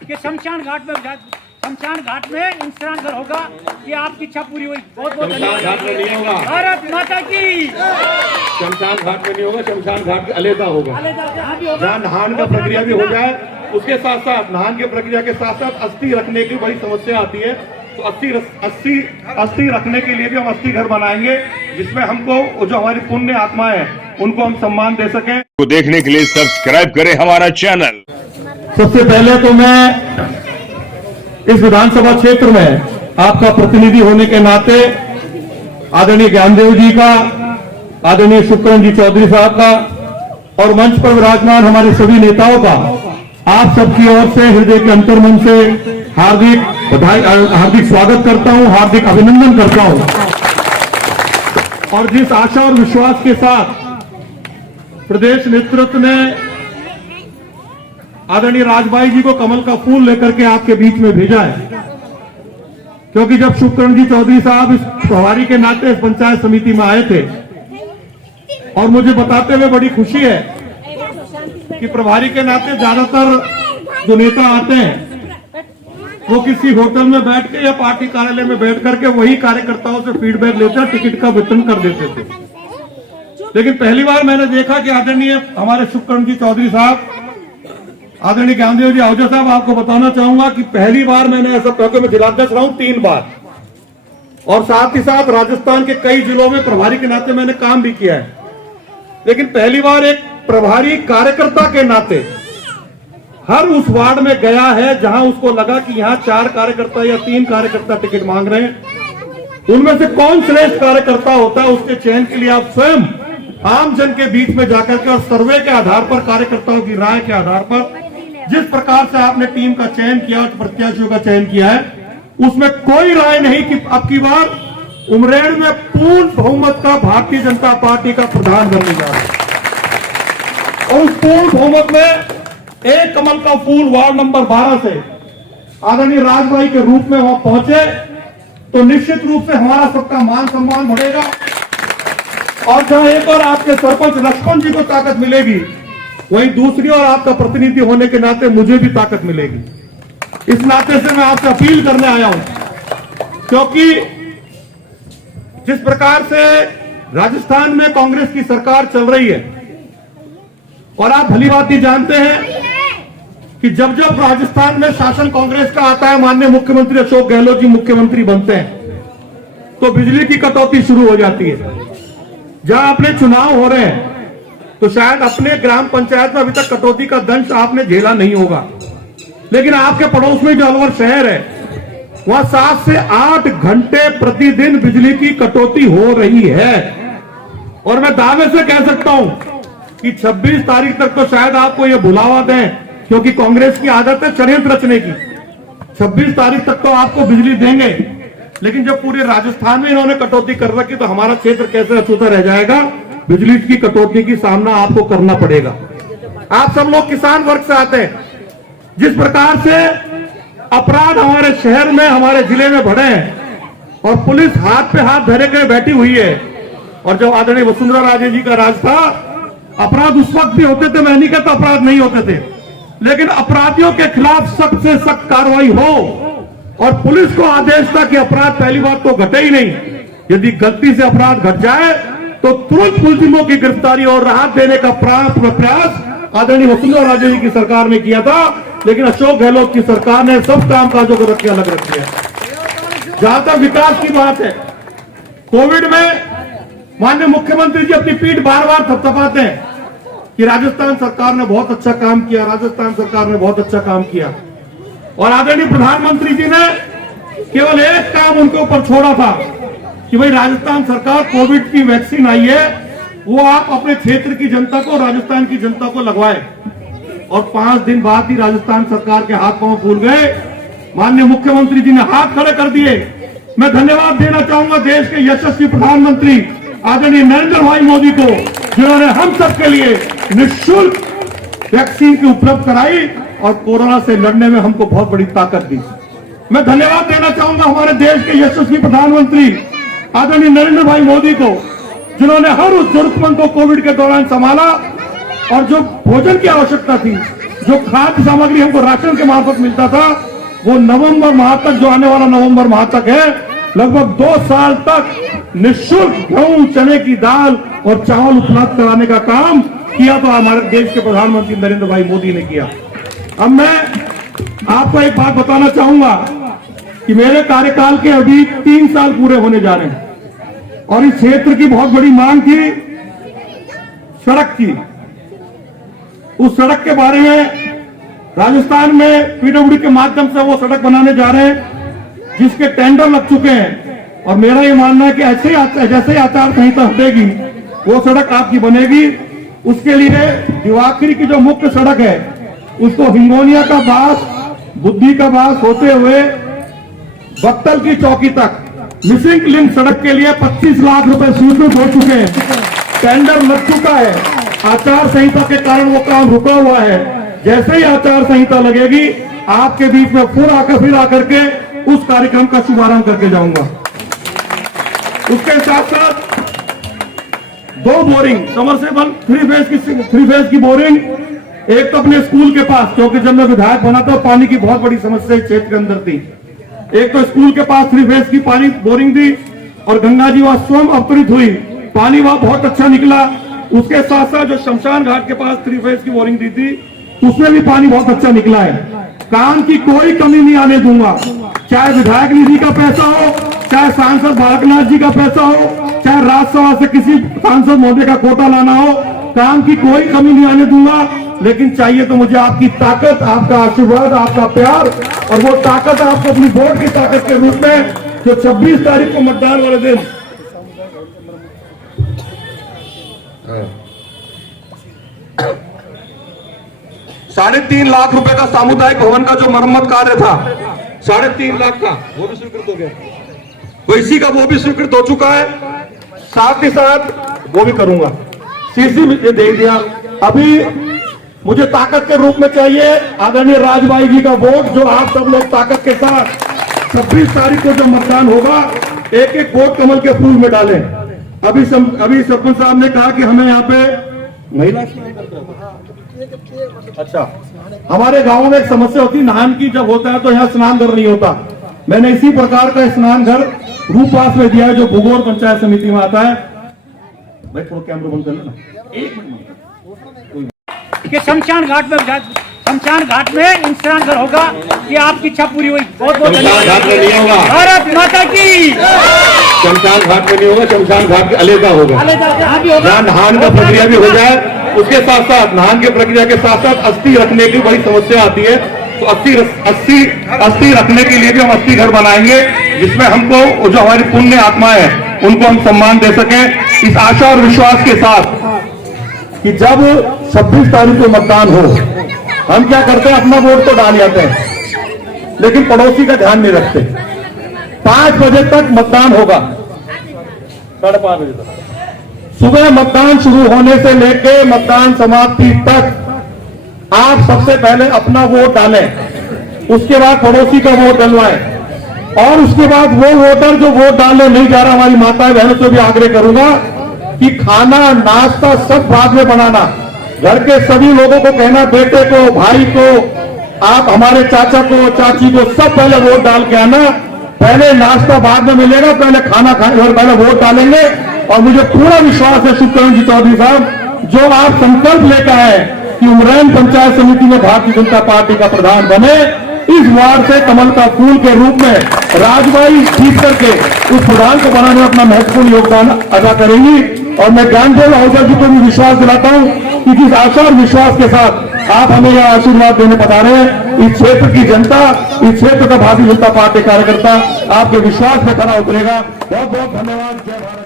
कि शमशान घाट में इंसान घर होगा। ये आपकी इच्छा पूरी हुई। बहुत बहुत शमशान घाट में नहीं होगा। भारत माता की। शमशान घाट में नहीं होगा, शमशान घाट अलग होगा। जहाँ नहान का प्रक्रिया भी हो जाए, उसके साथ साथ नहान की प्रक्रिया के साथ साथ अस्थि रखने की बड़ी समस्या आती है। तो अस्थि रखने के लिए भी हम अस्थि घर बनाएंगे, जिसमें हमको जो हमारी पुण्य आत्मा है उनको हम सम्मान दे सकें। को देखने के लिए सब्सक्राइब करें हमारा चैनल। सबसे पहले तो मैं इस विधानसभा क्षेत्र में आपका प्रतिनिधि होने के नाते आदरणीय ज्ञानदेव जी का, आदरणीय शुक्रण जी चौधरी साहब का और मंच पर विराजमान हमारे सभी नेताओं का आप सबकी ओर से हृदय के अंतर्मन से हार्दिक बधाई, हार्दिक स्वागत करता हूं, हार्दिक अभिनंदन करता हूं। और जिस आशा और विश्वास के साथ प्रदेश नेतृत्व ने आदरणीय राजभाई जी को कमल का फूल लेकर के आपके बीच में भेजा है, क्योंकि जब शुक्रण जी चौधरी साहब इस प्रभारी के नाते इस पंचायत समिति में आए थे और मुझे बताते हुए बड़ी खुशी है कि प्रभारी के नाते ज्यादातर जो नेता आते हैं वो किसी होटल में बैठ के या पार्टी कार्यालय में बैठ करके वही कार्यकर्ताओं से फीडबैक लेते हैं, टिकट का वितरण कर देते थे। लेकिन पहली बार मैंने देखा कि आदरणीय हमारे शुक्रण जी चौधरी साहब, आदरणीय ज्ञानदेव जी आहूजा साहब, आपको बताना चाहूंगा कि पहली बार मैंने ऐसा, क्योंकि मैं जिलाध्यक्ष रहा हूं 3 बार और साथ ही साथ राजस्थान के कई जिलों में प्रभारी के नाते मैंने काम भी किया है, लेकिन पहली बार एक प्रभारी कार्यकर्ता के नाते हर उस वार्ड में गया है जहां उसको लगा कि यहां 4 कार्यकर्ता या 3 कार्यकर्ता टिकट मांग रहे हैं। उनमें से कौन श्रेष्ठ कार्यकर्ता होता है, उसके चयन के लिए आप स्वयं आम जन के बीच में जाकर के और सर्वे के आधार पर, कार्यकर्ताओं की राय के आधार पर जिस प्रकार से आपने टीम का चयन किया, प्रत्याशियों का चयन किया है, उसमें कोई राय नहीं कि अब की बार उमरेड में पूर्ण बहुमत का भारतीय जनता पार्टी का प्रधान बनने जा रहा है। और उस पूर्ण बहुमत में एक कमल का फूल वार्ड नंबर 12 से आदरणीय राजभाई के रूप में वहां पहुंचे तो निश्चित रूप से हमारा सबका मान सम्मान बढ़ेगा। और जहां एक और आपके सरपंच लक्ष्मण जी को ताकत मिलेगी, वहीं दूसरी ओर आपका प्रतिनिधि होने के नाते मुझे भी ताकत मिलेगी। इस नाते से मैं आपसे अपील करने आया हूं, क्योंकि जिस प्रकार से राजस्थान में कांग्रेस की सरकार चल रही है और आप भली भांति जानते हैं कि जब जब राजस्थान में शासन कांग्रेस का आता है, माननीय मुख्यमंत्री अशोक गहलोत जी मुख्यमंत्री बनते हैं, तो बिजली की कटौती शुरू हो जाती है। जहां अपने चुनाव हो रहे हैं तो शायद अपने ग्राम पंचायत में अभी तक कटौती का दंश आपने झेला नहीं होगा, लेकिन आपके पड़ोस में जो अलवर शहर है वहां 7 से 8 घंटे प्रतिदिन बिजली की कटौती हो रही है। और मैं दावे से कह सकता हूं कि 26 तारीख तक तो शायद आपको ये बुलावा दें, क्योंकि कांग्रेस की आदत है षड्यंत्र रचने की। 26 तारीख तक तो आपको बिजली देंगे, लेकिन जब पूरे राजस्थान में इन्होंने कटौती कर रखी तो हमारा क्षेत्र कैसे अछूता रह जाएगा। बिजली की कटौती की सामना आपको करना पड़ेगा। आप सब लोग किसान वर्ग से आते हैं। जिस प्रकार से अपराध हमारे शहर में, हमारे जिले में बढ़े हैं और पुलिस हाथ पे हाथ धरे के बैठी हुई है, और जब आदरणीय वसुंधरा राजे जी का राज था, अपराध उस वक्त भी होते थे, मैं नहीं कहता अपराध नहीं होते थे, लेकिन अपराधियों के खिलाफ सख्त से सख्त कार्रवाई हो। और पुलिस को आदेश था कि अपराध पहली बात तो घटे ही नहीं, यदि गलती से अपराध घट जाए तो तुरंत मुलजिमों की गिरफ्तारी और राहत देने का प्रयास आदरणीय वसुंधरा राजे जी की सरकार ने किया था। लेकिन अशोक गहलोत की सरकार ने सब कामकाजों को रख के अलग रख दिया। जहां तक विकास की बात है, कोविड में माननीय मुख्यमंत्री जी अपनी पीठ बार बार थपथपाते हैं कि राजस्थान सरकार ने बहुत अच्छा काम किया, राजस्थान सरकार ने बहुत अच्छा काम किया। और आदरणीय प्रधानमंत्री जी ने केवल एक काम उनके ऊपर छोड़ा था कि भाई राजस्थान सरकार, कोविड की वैक्सीन आई है, वो आप अपने क्षेत्र की जनता को, राजस्थान की जनता को लगवाए। और 5 दिन बाद ही राजस्थान सरकार के हाथ पांव फूल गए। माननीय मुख्यमंत्री जी ने हाथ खड़े कर दिए। मैं धन्यवाद देना चाहूंगा देश के यशस्वी प्रधानमंत्री आदरणीय नरेंद्र भाई मोदी को, जिन्होंने हम सबके लिए निःशुल्क वैक्सीन की उपलब्ध कराई और कोरोना से लड़ने में हमको बहुत बड़ी ताकत दी। मैं धन्यवाद देना चाहूंगा हमारे देश के यशस्वी प्रधानमंत्री आदरणीय नरेंद्र भाई मोदी को, जिन्होंने हर उस जरूरतमंद को कोविड के दौरान संभाला और जो भोजन की आवश्यकता थी जो खाद्य सामग्री हमको राशन के मार्फत मिलता था, वो नवंबर माह तक, जो आने वाला नवंबर माह तक है, लगभग 2 साल तक निःशुल्क गेहूं, चने की दाल और चावल उपलब्ध कराने का काम किया तो हमारे देश के प्रधानमंत्री नरेंद्र भाई मोदी ने किया। अब मैं आपको एक बात बताना चाहूंगा कि मेरे कार्यकाल के अभी 3 साल पूरे होने जा रहे हैं और इस क्षेत्र की बहुत बड़ी मांग थी सड़क की। उस सड़क के बारे में राजस्थान में पीडब्ल्यूडी के माध्यम से वो सड़क बनाने जा रहे हैं, जिसके टेंडर लग चुके हैं और मेरा ये मानना है कि जैसे ही आचार संहिता हटेगी वो सड़क आपकी बनेगी। उसके लिए दिवाकरी की जो मुख्य सड़क है उसको हिंगोनिया का बास, बुद्धि का बास होते हुए बत्तल की चौकी तक मिसिंग लिंक सड़क के लिए 25 लाख रुपए स्वीकृत हो चुके हैं, टेंडर लग चुका है। आचार संहिता के कारण वो काम रुका हुआ है। जैसे ही आचार संहिता लगेगी आपके बीच में फिर आकर के उस कार्यक्रम का शुभारंभ करके जाऊंगा। उसके साथ साथ 2 बोरिंग समरसेबल 3 फेज की बोरिंग, एक तो अपने स्कूल के पास, क्योंकि जब मैं विधायक बना था पानी की बहुत बड़ी समस्या इस क्षेत्र के अंदर थी। एक तो स्कूल के पास 3 फेज की पानी बोरिंग दी और गंगा जी वहां स्वयं अवतरित हुई, पानी वहां बहुत अच्छा निकला। उसके साथ साथ जो शमशान घाट के पास 3 फेज की बोरिंग दी थी उसमें भी पानी बहुत अच्छा निकला है। काम की कोई कमी नहीं आने दूंगा, चाहे विधायक निधि का पैसा हो, चाहे सांसद बालकनाथ जी का पैसा हो, चाहे राज्यसभा से किसी सांसद महोदय का कोटा लाना हो, काम की कोई कमी नहीं आने दूंगा। लेकिन चाहिए तो मुझे आपकी ताकत, आपका आशीर्वाद, आपका प्यार, और वो ताकत आपको अपनी वोट की ताकत के रूप में जो 26 तारीख को मतदान वाले दिन 3.5 लाख रुपए का सामुदायिक भवन का जो मरम्मत कार्य था 3.5 लाख का, वो भी स्वीकृत हो गया। तो इसी का वो भी स्वीकृत हो चुका है, साथ ही साथ वो भी करूंगा। सीसी भी दे दिया। अभी मुझे ताकत के रूप में चाहिए आदरणीय राजभाई जी का वोट, जो आप सब लोग ताकत के साथ 26 तारीख को जब मतदान होगा एक वोट कमल के फूल में डालें। अभी सरपंच साहब ने कहा कि हमें यहाँ पे महिला, अच्छा, हमारे गांव में एक समस्या होती है नहान की, जब होता है तो यहाँ स्नान घर नहीं होता। मैंने इसी प्रकार का स्नान घर रूपवास में दिया है जो भूगोल पंचायत समिति में आता है। भाई थोड़ा कैमरा बंद कर लेना, 1 मिनट कि शमशान घाट में इंसान घर होगा, ये आपकी इच्छा पूरी हुई। बहुत बहुत शमशान घाट में नहीं होगा, भारत माता की। शमशान घाट में नहीं होगा, शमशान घाट अलग होगा। जहाँ नहान का प्रक्रिया भी हो जाए, उसके साथ साथ नहान की प्रक्रिया के साथ साथ अस्थि रखने की बड़ी समस्या आती है, तो अस्थि रखने के लिए भी हम अस्थि घर बनाएंगे, जिसमें हमको जो हमारी पुण्य आत्माएं हैं उनको हम सम्मान दे सके, इस आशा और विश्वास के साथ कि जब 26 तारीख को मतदान हो, हम क्या करते हैं, अपना वोट तो डाल जाते हैं लेकिन पड़ोसी का ध्यान नहीं रखते। 5 बजे तक मतदान होगा, 5:30 बजे तक सुबह मतदान शुरू होने से लेके मतदान समाप्ति तक आप सबसे पहले अपना वोट डालें, उसके बाद पड़ोसी का वोट डलवाएं और उसके बाद वो वोटर जो वोट डालने नहीं जा रहा, हमारी माताएं बहनों से भी आग्रह करूंगा कि खाना नाश्ता सब बाद में बनाना। घर के सभी लोगों को कहना, बेटे को, भाई को, आप हमारे चाचा को, चाची को, सब पहले वोट डाल के आना। पहले नाश्ता बाद में मिलेगा, पहले खाना खाएंगे और पहले वोट डालेंगे। और मुझे पूरा विश्वास है शुभकरण जी चौधरी साहब, जो आप संकल्प लेकर आए कि उमरैन पंचायत समिति में भारतीय जनता पार्टी का प्रधान बने, इस वार्ड से कमल का फूल के रूप में राजभाई जीत करके उस प्रधान को बनाने में अपना महत्वपूर्ण योगदान अदा करेंगी। और मैं ज्ञानदेव आहूजा जी को भी विश्वास दिलाता हूं कि जिस आशा और विश्वास के साथ आप हमें यह आशीर्वाद देने बता रहे हैं, इस क्षेत्र की जनता, इस क्षेत्र का भारतीय जनता पार्टी कार्यकर्ता आपके विश्वास में खरा उतरेगा। बहुत बहुत धन्यवाद। जय भारत।